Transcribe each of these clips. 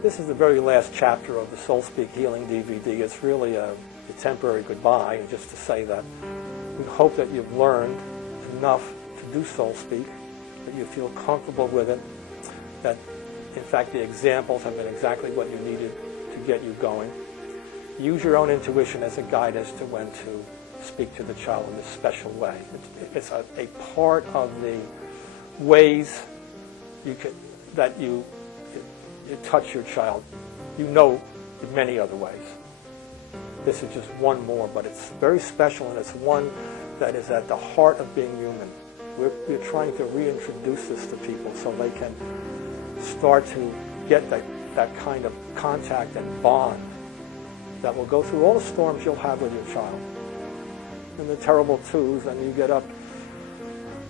This is the very last chapter of the SOULSPEAK Healing DVD. It's really a temporary goodbye, and just to say that we hope that you've learned enough to do SOULSPEAK, that you feel comfortable with it, that in fact the examples have been exactly what you needed to get you going. Use your own intuition as a guide as to when to speak to the child in this special way. It's a part of the ways that you touch your child. You know in many other ways. This is just one more, but it's very special, and it's one that is at the heart of being human. We're trying to reintroduce this to people so they can start to get that kind of contact and bond that will go through all the storms you'll have with your child. And the terrible twos, and you get up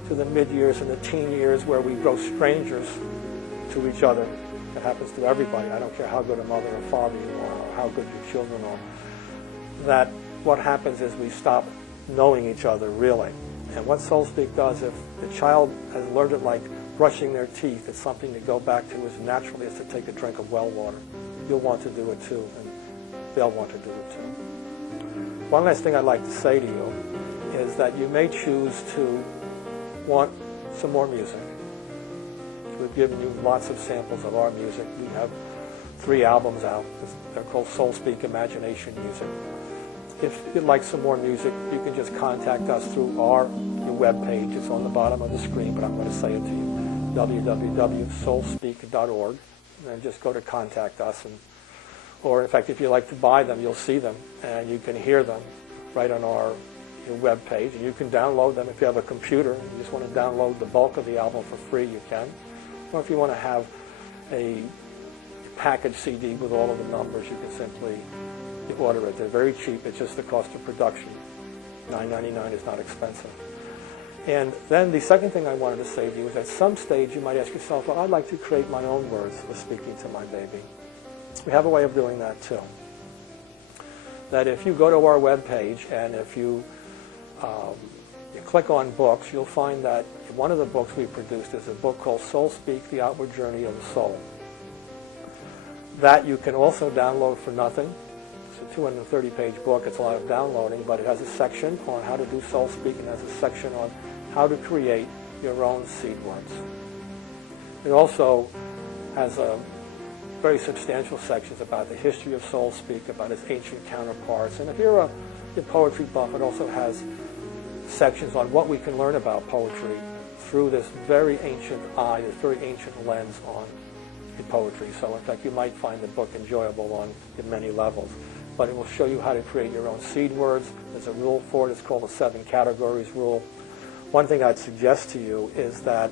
to the mid-years and the teen years where we grow strangers to each other. It happens to everybody. I don't care how good a mother or father you are or how good your children are. That what happens is we stop knowing each other really. And what SOULSPEAK does, if the child has learned it like brushing their teeth, it's something to go back to as naturally as to take a drink of well water. You'll want to do it too, and they'll want to do it too. One last thing I'd like to say to you is that you may choose to want some more music. We've given you lots of samples of our music. We have 3 albums out. They're called SOULSPEAK Imagination Music. If you'd like some more music, you can just contact us through our webpage. It's on the bottom of the screen, but I'm going to say it to you, www.soulspeak.org. And just go to contact us. Or in fact, if you like to buy them, you'll see them, and you can hear them right on our webpage. And you can download them if you have a computer and you just want to download the bulk of the album for free, you can. Or if you want to have a package CD with all of the numbers, you can simply order it. They're very cheap. It's just the cost of production. $9.99 is not expensive. And then the second thing I wanted to say to you is at some stage you might ask yourself, well, I'd like to create my own words for speaking to my baby. We have a way of doing that too. That if you go to our webpage and if you click on books, you'll find that one of the books we produced is a book called SOULSPEAK, The Outward Journey of the Soul. That you can also download for nothing. It's a 230-page book. It's a lot of downloading, but it has a section on how to do SOULSPEAK and has a section on how to create your own seed words. It also has a very substantial sections about the history of SOULSPEAK, about its ancient counterparts. And if you're a poetry buff, it also has sections on what we can learn about poetry through this very ancient eye, this very ancient lens on poetry. So in fact, you might find the book enjoyable on many levels. But it will show you how to create your own seed words. There's a rule for it. It's called the 7 categories rule. One thing I'd suggest to you is that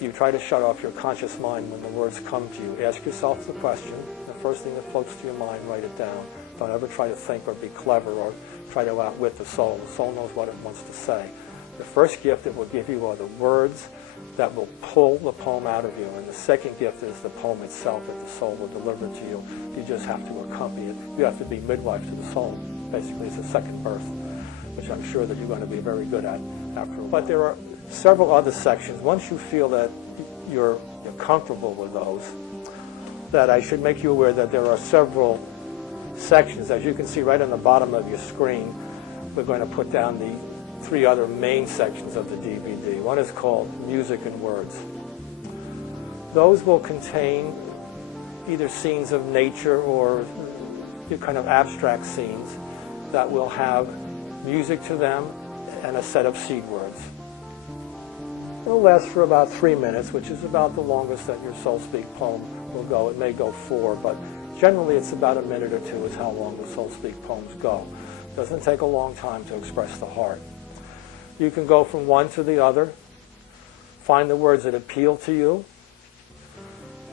you try to shut off your conscious mind when the words come to you. Ask yourself the question. The first thing that floats to your mind, write it down. Don't ever try to think or be clever or try to outwit the soul. The soul knows what it wants to say. The first gift it will give you are the words that will pull the poem out of you. And the second gift is the poem itself that the soul will deliver to you. You just have to accompany it. You have to be midwife to the soul. Basically, it's a second birth, which I'm sure that you're going to be very good at after. But there are several other sections. Once you feel that you're comfortable with those, that I should make you aware that there are several sections. As you can see right on the bottom of your screen, we're going to put down the 3 other main sections of the DVD. One is called Music and Words. Those will contain either scenes of nature or kind of abstract scenes that will have music to them and a set of seed words. It'll last for about 3 minutes, which is about the longest that your SOULSPEAK poem will go. It may go 4, but generally it's about a minute or 2 is how long the SOULSPEAK poems go. It doesn't take a long time to express the heart. You can go from one to the other, find the words that appeal to you,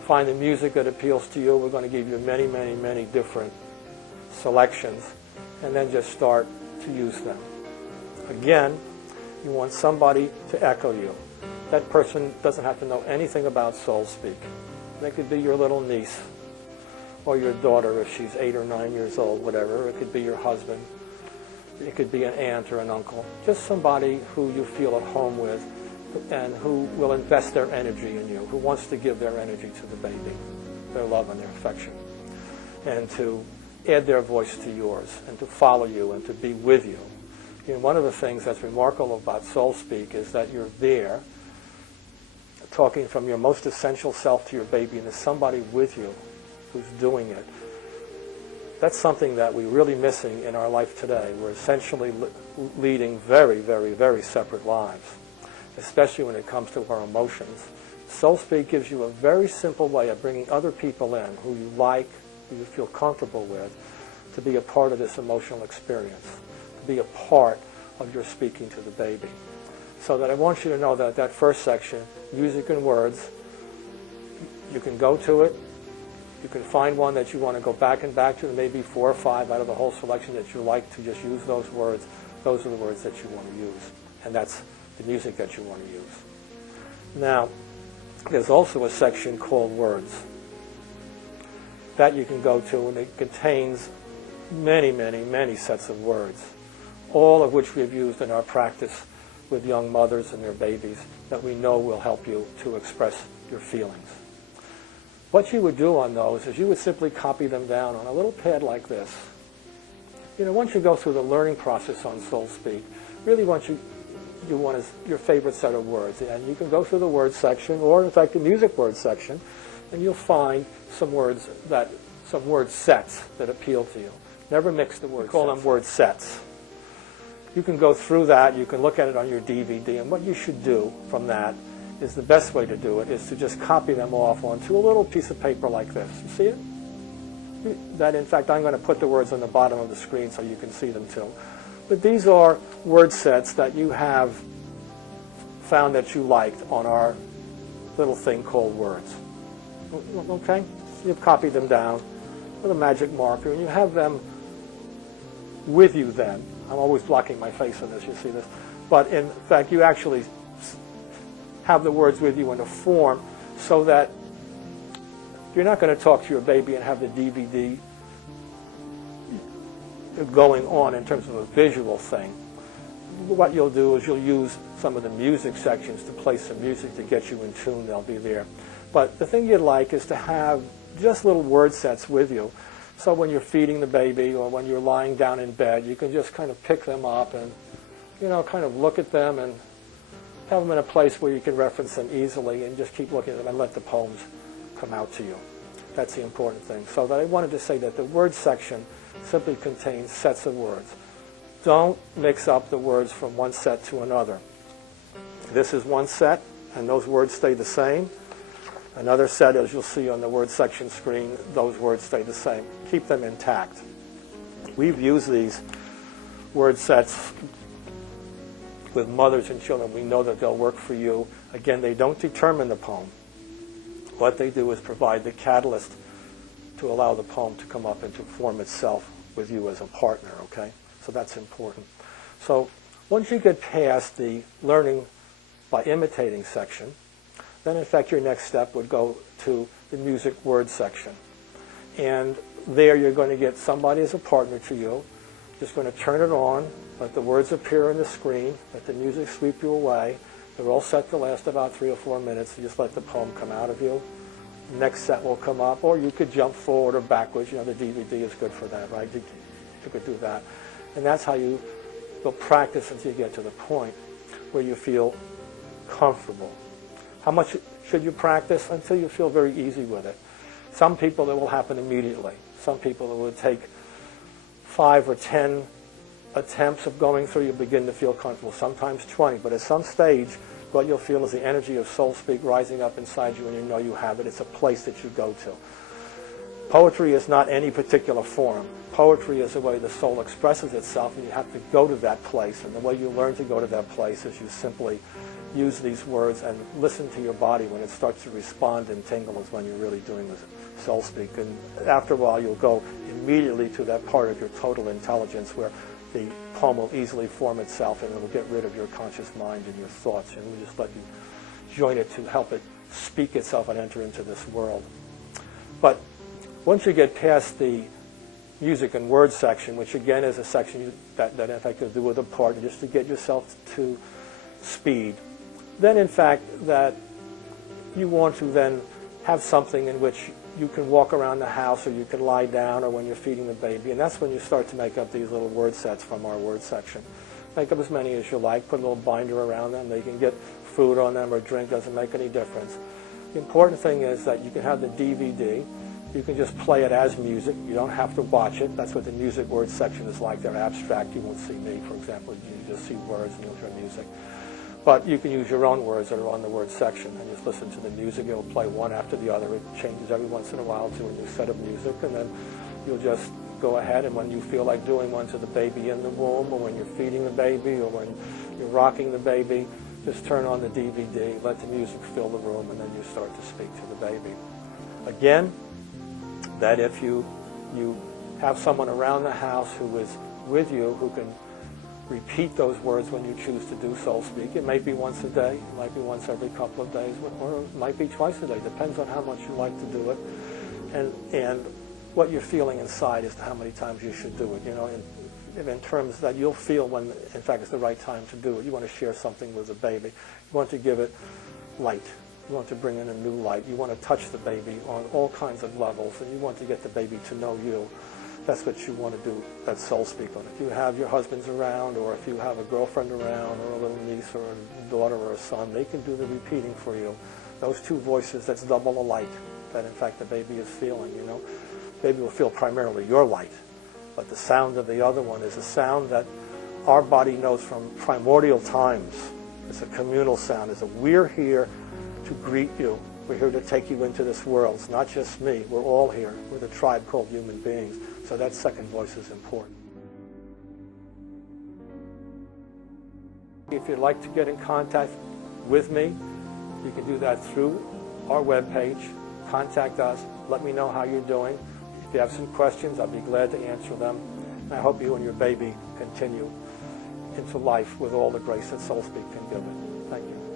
find the music that appeals to you. We're going to give you many, many, many different selections, and then just start to use them. Again, you want somebody to echo you. That person doesn't have to know anything about SOULSPEAK. They could be your little niece or your daughter if she's 8 or 9 years old, whatever. It could be your husband. It could be an aunt or an uncle. Just somebody who you feel at home with and who will invest their energy in you, who wants to give their energy to the baby. their love and their affection, and to add their voice to yours, and to follow you, and to be with you. One of the things that's remarkable about SOULSPEAK is that you're there, talking from your most essential self to your baby, and there's somebody with you who's doing it. That's something that we're really missing in our life today. We're essentially leading very, very, very separate lives, especially when it comes to our emotions. SOULSPEAK gives you a very simple way of bringing other people in who you like, who you feel comfortable with, to be a part of this emotional experience, to be a part of your speaking to the baby. So that I want you to know that that first section, music and words, you can go to it. You can find one that you want to go back and back to, maybe 4 or 5 out of the whole selection that you like to just use those words. Those are the words that you want to use. And that's the music that you want to use. Now, there's also a section called words that you can go to, and it contains many, many, many sets of words, all of which we've used in our practice with young mothers and their babies that we know will help you to express your feelings. What you would do on those is you would simply copy them down on a little pad like this. Once you go through the learning process on SOULSPEAK, really once you want your favorite set of words, and you can go through the word section, or in fact the music word section, and you'll find some word sets that appeal to you. Never mix the words. We call them word sets. You can go through that. You can look at it on your DVD, and what you should do from that is the best way to do it is to just copy them off onto a little piece of paper like this. You see it? That, in fact, I'm going to put the words on the bottom of the screen so you can see them too. But these are word sets that you have found that you liked on our little thing called words. Okay? You've copied them down with a magic marker, and you have them with you then. I'm always blocking my face on this, you see this. But in fact, you actually have the words with you in a form so that you're not going to talk to your baby and have the DVD going on in terms of a visual thing. What you'll do is you'll use some of the music sections to play some music to get you in tune. They'll be there. But the thing you'd like is to have just little word sets with you. So when you're feeding the baby or when you're lying down in bed, you can just kind of pick them up and, kind of look at them and have them in a place where you can reference them easily, and just keep looking at them and let the poems come out to you. That's the important thing. So that I wanted to say that the word section simply contains sets of words. Don't mix up the words from one set to another. This is one set, and those words stay the same. Another set, as you'll see on the word section screen, those words stay the same. Keep them intact. We've used these word sets with mothers and children. We know that they'll work for you. Again, they don't determine the poem. What they do is provide the catalyst to allow the poem to come up and to form itself with you as a partner, okay? So that's important. So once you get past the learning by imitating section, then in fact your next step would go to the music word section. And there you're going to get somebody as a partner to you. Just going to turn it on, let the words appear on the screen, let the music sweep you away. They're all set to last about 3 or 4 minutes. You just let the poem come out of you. The next set will come up, or you could jump forward or backwards. The DVD is good for that, right? You could do that. And that's how you will practice until you get to the point where you feel comfortable. How much should you practice? Until you feel very easy with it. Some people it will happen immediately. Some people it will take 5 or 10 attempts of going through, you begin to feel comfortable, sometimes 20. But at some stage, what you'll feel is the energy of SOULSPEAK rising up inside you, and you know you have it. It's a place that you go to. Poetry is not any particular form. Poetry is the way the soul expresses itself, and you have to go to that place. And the way you learn to go to that place is you simply use these words and listen to your body. When it starts to respond and tingle is when you're really doing the SOULSPEAK. And after a while, you'll go immediately to that part of your total intelligence where the poem will easily form itself, and it will get rid of your conscious mind and your thoughts, and we'll just let you join it to help it speak itself and enter into this world. But once you get past the music and words section, which again is a section that in fact you'll do with a partner just to get yourself to speed, then in fact that you want to then have something in which you can walk around the house, or you can lie down, or when you're feeding the baby, and that's when you start to make up these little word sets from our word section. Make up as many as you like, put a little binder around them. They can get food on them or drink, doesn't make any difference. The important thing is that you can have the DVD. You can just play it as music. You don't have to watch it. That's what the music word section is like. They're abstract. You won't see me, for example. You just see words and you'll hear music. But you can use your own words that are on the word section and just listen to the music. It'll play one after the other. It changes every once in a while to a new set of music, and then you'll just go ahead, and when you feel like doing one to the baby in the womb, or when you're feeding the baby, or when you're rocking the baby, just turn on the DVD, let the music fill the room, and then you start to speak to the baby. Again, that if you have someone around the house who is with you, who can repeat those words when you choose to do soul speak. It might be once a day, it might be once every couple of days, or it might be twice a day. Depends on how much you like to do it, and what you're feeling inside as to how many times you should do it. You know, in terms that you'll feel when, in fact, it's the right time to do it. You want to share something with the baby. You want to give it light. You want to bring in a new light. You want to touch the baby on all kinds of levels, and you want to get the baby to know you. That's what you want to do, that's soul speak on. If you have your husbands around, or if you have a girlfriend around, or a little niece, or a daughter, or a son, they can do the repeating for you. Those two voices, that's double the light that, in fact, the baby is feeling, you know. Baby will feel primarily your light, but the sound of the other one is a sound that our body knows from primordial times. It's a communal sound. It's a, we're here to greet you. We're here to take you into this world. It's not just me. We're all here. We're the tribe called human beings. So that second voice is important. If you'd like to get in contact with me, you can do that through our webpage. Contact us. Let me know how you're doing. If you have some questions, I'll be glad to answer them. And I hope you and your baby continue into life with all the grace that SoulSpeak can give it. Thank you.